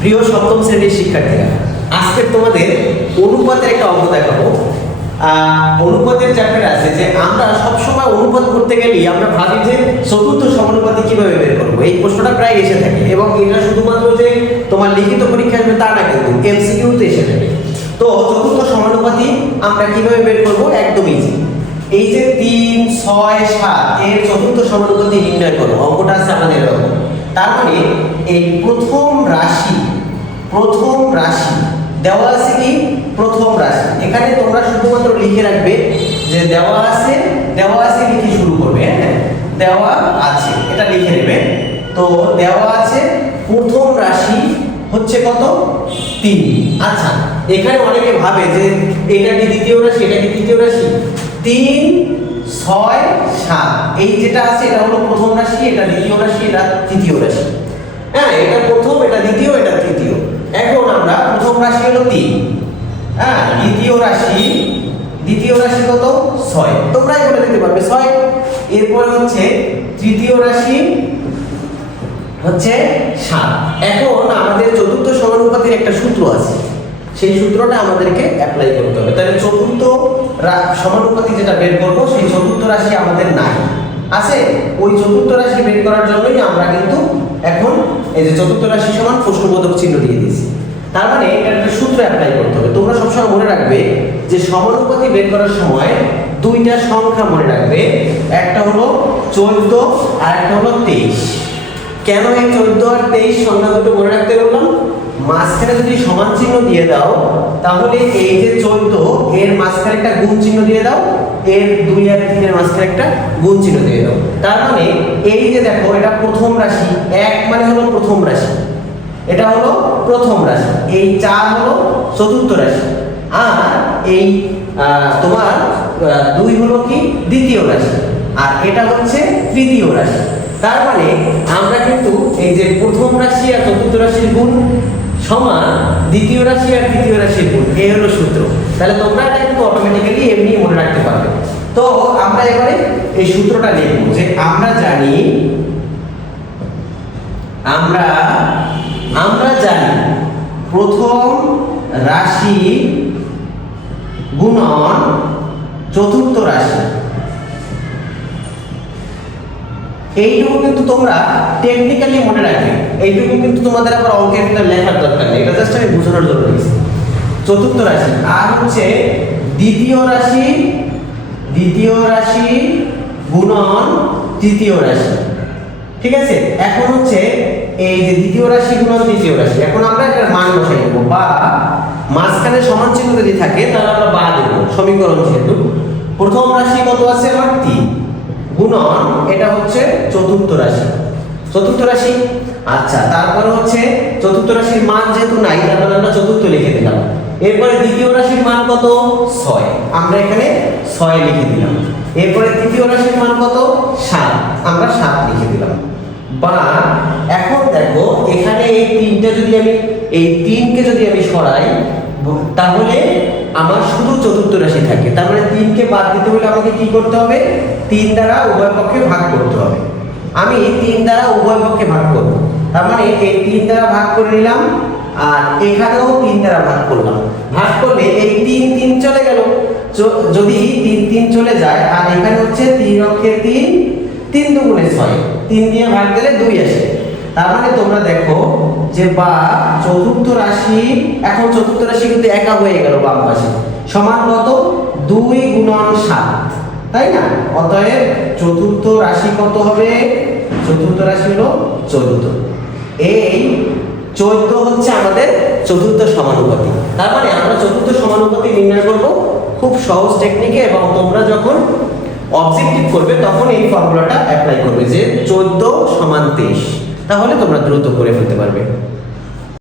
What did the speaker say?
প্রিয় সপ্তম শ্রেণীর শিক্ষার্থীরা, আজকে তোমাদের অনুপাতের একটা অঙ্ক দেখাবো। অনুপাতের চ্যাপ্টার আছে যে আমরা সবসময় অনুপাত করতে গেলেই আমরা ভাবি যে চতুর্থ সমানুপাতি কিভাবে বের করবো, এই প্রশ্নটা প্রায় এসে থাকে এবং এটা শুধুমাত্র যে তোমার লিখিত পরীক্ষা আসবে তা না, কিন্তু এমসিকিউতে এসে থাকে। তো চতুর্থ সমানুপাতি আমরা কিভাবে বের করবো, একদম ইজি। এই যে 3, 6, 7 এর চতুর্থ সমানুপাতি নির্ণয় করবো, অঙ্কটা আছে আমাদের এরকম। তার মানে এই প্রথম রাশি দেওয়া আছে কি, প্রথম রাশি। এখানে তোমরা শুধুমাত্র লিখে রাখবে যে দেওয়া আছে লিখে শুরু করবে। হ্যাঁ, দেওয়া আছে এটা লিখে নেবে। তো দেওয়া আছে প্রথম রাশি হচ্ছে কত, 3। আচ্ছা, এখানে অনেকে ভাবে যে এটা কি দ্বিতীয় রাশি, এটা কি তৃতীয় রাশি। 3, 6, 7 এই যেটা আছে এটা হলো প্রথম রাশি, এটা দ্বিতীয় রাশি, এটা তৃতীয় রাশি। হ্যাঁ, এটা প্রথম, এটা দ্বিতীয়, এটা তৃতীয়। এখন আমরা প্রথম রাশি হলো 3, হ্যাঁ, দ্বিতীয় রাশি কত, 6। তোমরা এগুলো দিতে পারবে 6। এরপরে হচ্ছে তৃতীয় রাশি হচ্ছে 7। এখন আমাদের চতুর্থ সমানুপাতির একটা সূত্র আছে, সেই সূত্রটা আমাদেরকে অ্যাপ্লাই করতে হবে। তাহলে চতুর্থ সমানুপাতি যেটা বের করব, সেই চতুর্থ রাশি আমাদের নাই আছে। ওই চতুর্থ রাশি বের করার জন্যই আমরা কিন্তু এখন এই যে চতুর্থ রাশি সমান প্রশ্নবোধক চিহ্ন দিয়ে দিয়েছি। তার মানে এটা একটা সূত্র অ্যাপ্লাই করতে হবে। তোমরা সবসময় মনে রাখবে যে সমানুপাতি বের করার সময় দুইটা সংখ্যা মনে রাখবে, একটা হলো 14 আর একটা হলো 23। কেন এই 14 আর 23 সংখ্যা দুটো মনে রাখতে বললাম, মাঝখানে যদি সমান চিহ্ন দিয়ে দাও তাহলে এই যে 14 এর মাঝখানে একটা গুণ চিহ্ন দিয়ে দাও, এর 2 আর 3 এর মাঝখানে একটা গুণ চিহ্ন দিয়ে দাও। তার মানে এই যে দেখো এটা প্রথম রাশি, 1 মানে হলো প্রথম রাশি, এটা হলো প্রথম রাশি, এই 4 হলো চতুর্থ রাশি, আর এই তোমার 2 হলো কি দ্বিতীয় রাশি, আর এটা হচ্ছে তৃতীয় রাশি। তার মানে আমরা কিন্তু এই যে প্রথম রাশি আর চতুর্থ রাশির গুণ সমান দ্বিতীয় রাশি আর তৃতীয় রাশির গুণ, এই হলো সূত্র। তাহলে তোমরা এটা কিন্তু অটোমেটিক্যালি এমনি মনে রাখতে পারবে। তো আমরা এবারে এই সূত্রটা লিখব যে আমরা জানি প্রথম রাশি গুণন চতুর্থ রাশি। এইটুকু কিন্তু তোমরা টেকনিক্যালি মনে রাখবে, এইটুকু কিন্তু তোমাদের আবার অঙ্কের ভিতরে লেখার দরকার নেই, এটা জাস্ট আমি বোঝানোর জন্য লিখছি। চতুর্থ রাশি আর হচ্ছে দ্বিতীয় রাশি গুণন তৃতীয় রাশি। ঠিক আছে, এখন হচ্ছে এই যে দ্বিতীয় রাশি গুণন তৃতীয় রাশি, এখন আমরা একটা মান বসাই দেবো, বা মাঝখানে সমান চিহ্ন যদি থাকে তাহলে আমরা বা দেব সমীকরণ যেহেতু। প্রথম রাশি কত আছে আমার 3 গুণন এটা হচ্ছে চতুর্থ রাশি। আচ্ছা, তারপরে হচ্ছে চতুর্থ রাশির মান যেহেতু নাই তাহলে আমরা চতুর্থ লিখে দিলাম। এরপরে দ্বিতীয় রাশির মান কত, 6, আমরা এখানে 6 লিখে দিলাম। এরপরে তৃতীয় রাশির মান কত, 7, আমরা 7 লিখে দিলাম। বা এখন দেখো এখানে এই 3কে যদি আমি সরাই তাহলে আমার শুধু চতুর্থ রাশি থাকে। তার মানে 3কে বাদ দিতে হলে আমাকে কি করতে হবে, 3 দ্বারা উভয় পক্ষে ভাগ করতে হবে। আমি 3 দ্বারা উভয় পক্ষে ভাগ করব, তার মানে এই 3 দ্বারা ভাগ করে নিলাম, আর এখানেও 3 দ্বারা ভাগ করলাম। ভাগ করলে এই 3 চলে গেল, যদি 3 চলে যায়, আর এখানে হচ্ছে 3 অক্ষে 3 দুগুণে 6, 3 দিয়ে ভাগ দিলে 2 আসে। তার মানে তোমরা দেখো যে বা চতুর্থ রাশি, এখন চতুর্থ রাশি কিন্তু একা হয়ে গেল বাম পাশে, সমান কত 2 গুণন 7, তাই না? অতএব চতুর্থ রাশি কত হবে, চতুর্থ রাশি হলো 14। এই 14 হচ্ছে আমাদের চতুর্থ সমানুপাতি। তার মানে আমরা চতুর্থ সমানুপাতি নির্ণয় করব খুব সহজ টেকনিকে, এবং তোমরা যখন অবজেক্টিভ করবে তখন এই ফর্মুলাটা অ্যাপ্লাই করবে যে 14 = 23, তাহলে তোমরা দ্রুত করে ফেলতে পারবে।